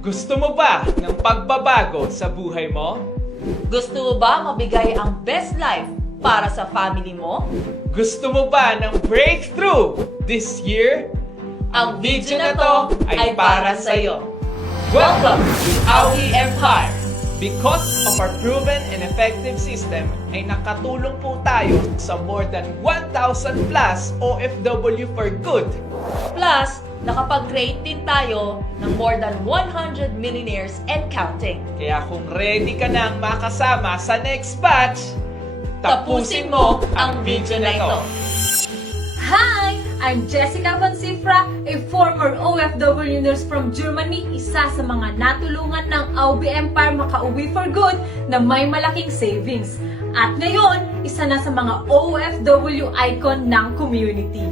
Gusto mo ba ng pagbabago sa buhay mo? Gusto mo ba mabigay ang best life para sa family mo? Gusto mo ba ng breakthrough this year? Ang video na to ay para sa iyo. Welcome to Awi Empire! Because of our proven and effective system, ay nakatulong po tayo sa more than 1,000 plus OFW for good. Plus, nakapag-create din tayo ng more than 100 millionaires and counting. Kaya kung ready ka nang makasama sa next batch, tapusin mo ang video na ito. Hi! I'm Jessica Vansifra, a former OFW nurse from Germany, isa sa mga natulungan ng Awi Empire makauwi for good na may malaking savings. At ngayon, isa na sa mga OFW icon ng community.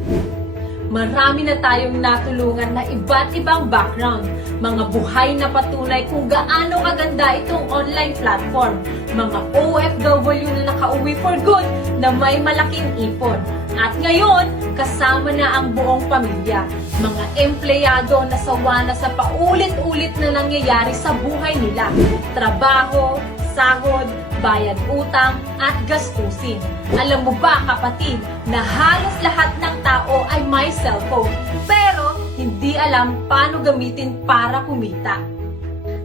Marami na tayong natulungan na iba't ibang background, mga buhay na patunay kung gaano kaganda itong online platform, mga OFW na nakauwi for good na may malaking ipon. At ngayon, kasama na ang buong pamilya, mga empleyado na sawa na sa paulit-ulit na nangyayari sa buhay nila, trabaho, sahod, bayad utang, at gastusin. Alam mo ba kapatid, na halos lahat ng tao ay may cellphone, pero hindi alam paano gamitin para kumita.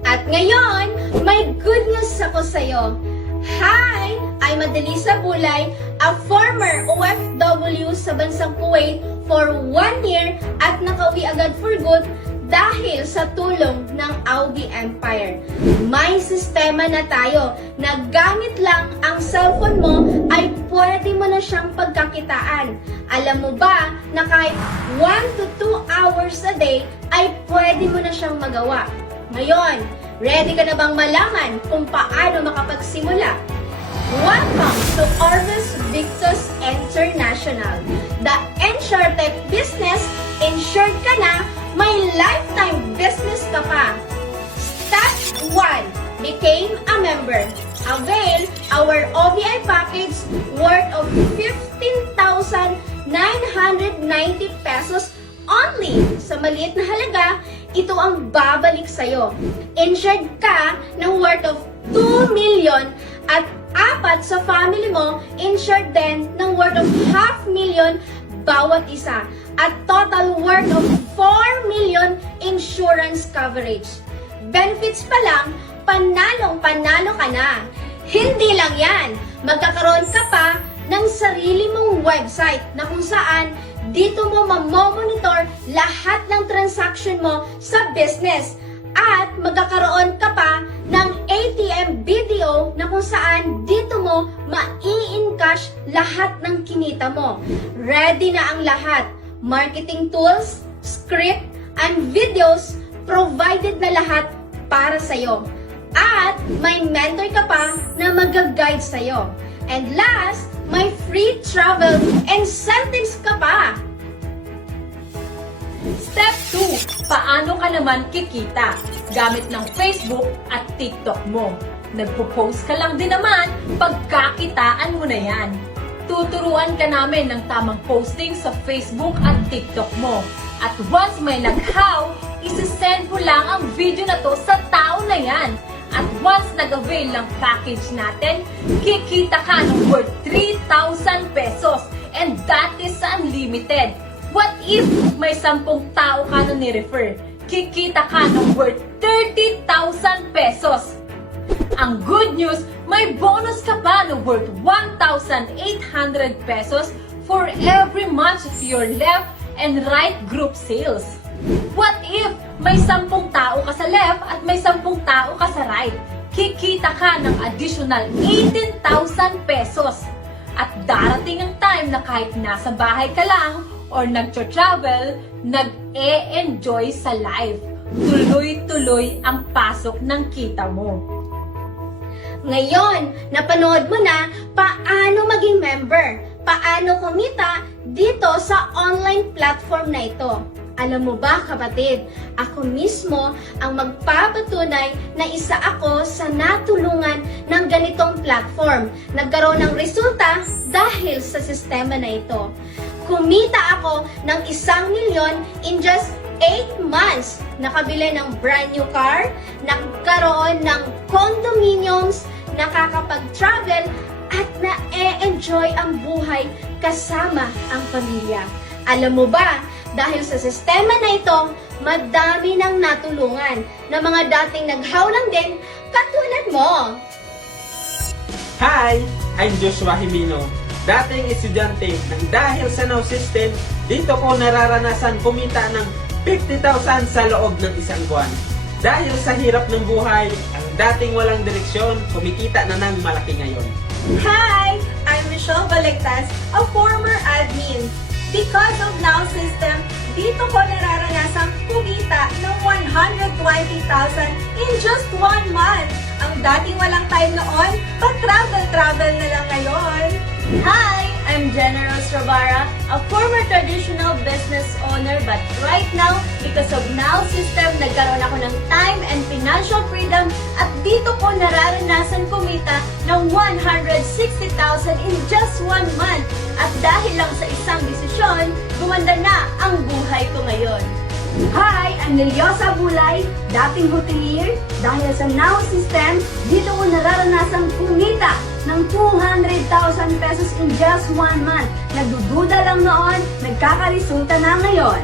At ngayon, may good news ako sa'yo. Hi! I'm Adelisa Bulay, a former OFW sa bansang Kuwait for 1 year at nakauwi agad for good dahil sa tulong ng Awi Empire. May sistema na tayo na gamit lang ang cellphone mo ay pwede mo na siyang pagkakitaan. Alam mo ba na kahit 1 to 2 hours a day ay pwede mo na siyang magawa? Ngayon, ready ka na bang malaman kung paano makapagsimula? Welcome to Orvis Victus International. The InsurTech business, insured ka na, may lifetime business ka pa. Step 1. Became a member. Avail our OVI package worth of 15,990 pesos only. Sa maliit na halaga, ito ang babalik sa'yo. Insured ka ng worth of 2 million at 4 sa family mo, insured din ng worth of 500,000 bawat isa. At total worth of 4 million insurance coverage. Benefits pa lang, panalong-panalo ka na. Hindi lang yan, magkakaroon ka pa ng sarili mong website na kung saan dito mo mamomonitor lahat ng transaction mo sa business. At magkakaroon ka pa ng ATM video na kung saan dito mo mai-encash lahat ng kinita mo. Ready na ang lahat. Marketing tools, script, and videos provided na lahat para sa'yo. At may mentor ka pa na mag-guide sa'yo. And last, may free travel incentives ka pa. Step 2. Paano ka naman kikita? Gamit ng Facebook at TikTok mo. Nagpo-post ka lang din naman, pagkakitaan mo na yan. Tuturuan ka namin ng tamang posting sa Facebook at TikTok mo. At once may nag-how, isisend mo lang ang video na to sa tao na yan. At once nag-avail ng package natin, kikita ka ng worth 3,000 pesos. And that is unlimited. What if may 10 tao ka na ni-refer? Kikita ka ng worth 30,000 pesos. Ang good news, may bonus ka pa na worth 1,800 pesos for every month of your left and right group sales. What if may 10 tao ka sa left at may 10 tao ka sa right? Kikita ka ng additional 18,000 pesos. At darating ang time na kahit nasa bahay ka lang or nag-travel, nag-e-enjoy sa life. Tuloy-tuloy ang pasok ng kita mo. Ngayon, napanood mo na paano maging member, paano kumita dito sa online platform na ito. Alam mo ba kapatid, ako mismo ang magpapatunay na isa ako sa natulungan ng ganitong platform. Nagkaroon ng resulta dahil sa sistema na ito. Kumita ako ng 1 milyon in just 8 months, nakabili ng brand new car, nagkaroon ng condominiums, nakakapag-travel, at na-enjoy ang buhay kasama ang pamilya. Alam mo ba, dahil sa sistema na ito, madami nang natulungan na mga dating naghawlang din katulad mo. Hi! I'm Joshua Jimeno, dating estudyante ng dahil sa Now System, dito ko nararanasan kumita ng 50,000 sa loob ng isang buwan. Dahil sa hirap ng buhay, ang dating walang direksyon, kumikita na ng malaki ngayon. Hi! I'm Michelle Balectas, a former admin. Because of Now System, dito ko nararanasang kumita ng 120,000 in just 1 month. Ang dating walang time noon, pag-travel-travel na lang ngayon. Hi! I'm General Stravara, a former traditional business owner, but right now, because of Now System, nagkaroon ako ng time and financial freedom at dito ko nararanasan kumita ng 160,000 in just 1 month. At dahil lang sa isang desisyon, gumanda na ang buhay ko ngayon. Hi! I'm Neliosa Bulay, dating hotelier. Dahil sa Now System, dito ko nararanasan kumita ng 200,000 pesos in just 1 month. Nagdududa lang noon, nagkakaresulta na ngayon.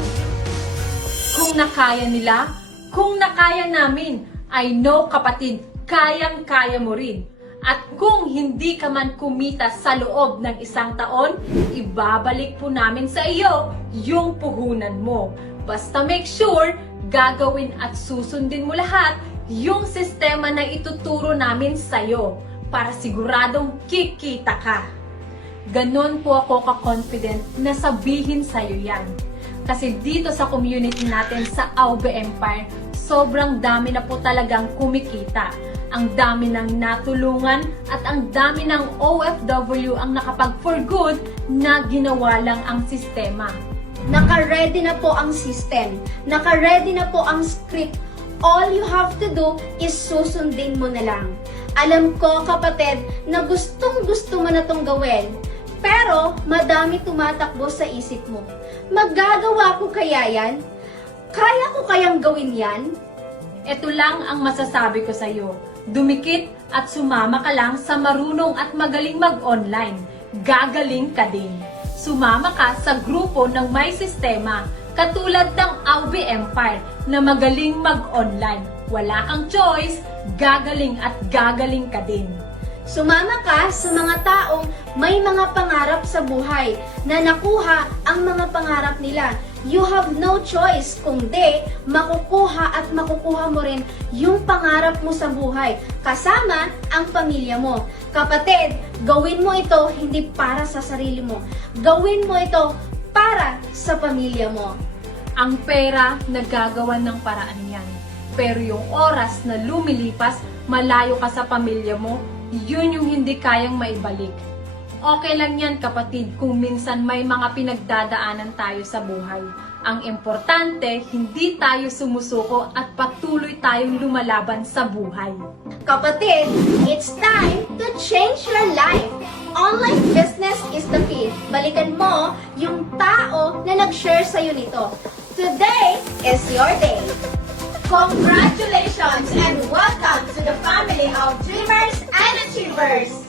Kung nakaya nila, kung nakaya namin, I know kapatid, kayang-kaya mo rin. At kung hindi ka man kumita sa loob ng isang taon, ibabalik po namin sa iyo yung puhunan mo. Basta make sure, gagawin at susundin mo lahat yung sistema na ituturo namin sa iyo para siguradong kikita ka. Ganon po ako ka-confident na sabihin sa iyo yan. Kasi dito sa community natin sa Aube Empire, sobrang dami na po talagang kumikita. Ang dami ng natulungan at ang dami ng OFW ang nakapag-for good na ginawa lang ang sistema. Naka-ready na po ang system. Naka-ready na po ang script. All you have to do is susundin mo na lang. Alam ko, kapatid, na gustong-gusto mo na tong gawin. Pero, madami tumatakbo sa isip mo. Magagawa ko kaya yan? Kaya ko kayang gawin yan? Ito lang ang masasabi ko sa iyo. Dumikit at sumama ka lang sa marunong at magaling mag-online. Gagaling ka din. Sumama ka sa grupo ng may sistema, katulad ng Aube Empire na magaling mag-online. Wala kang choice, gagaling at gagaling ka din. Sumama ka sa mga taong may mga pangarap sa buhay na nakuha ang mga pangarap nila. You have no choice kundi makukuha at makukuha mo rin yung pangarap mo sa buhay kasama ang pamilya mo. Kapatid, gawin mo ito hindi para sa sarili mo. Gawin mo ito para sa pamilya mo. Ang pera, nagagawan ng paraan yan. Pero yung oras na lumilipas, malayo ka sa pamilya mo, yun yung hindi kayang maibalik. Okay lang yan kapatid kung minsan may mga pinagdadaanan tayo sa buhay. Ang importante, hindi tayo sumusuko at patuloy tayong lumalaban sa buhay. Kapatid, it's time to change your life. Online business is the key. Balikan mo yung tao na nag-share sa'yo nito. Today is your day. Congratulations and welcome to the family of dreamers and achievers.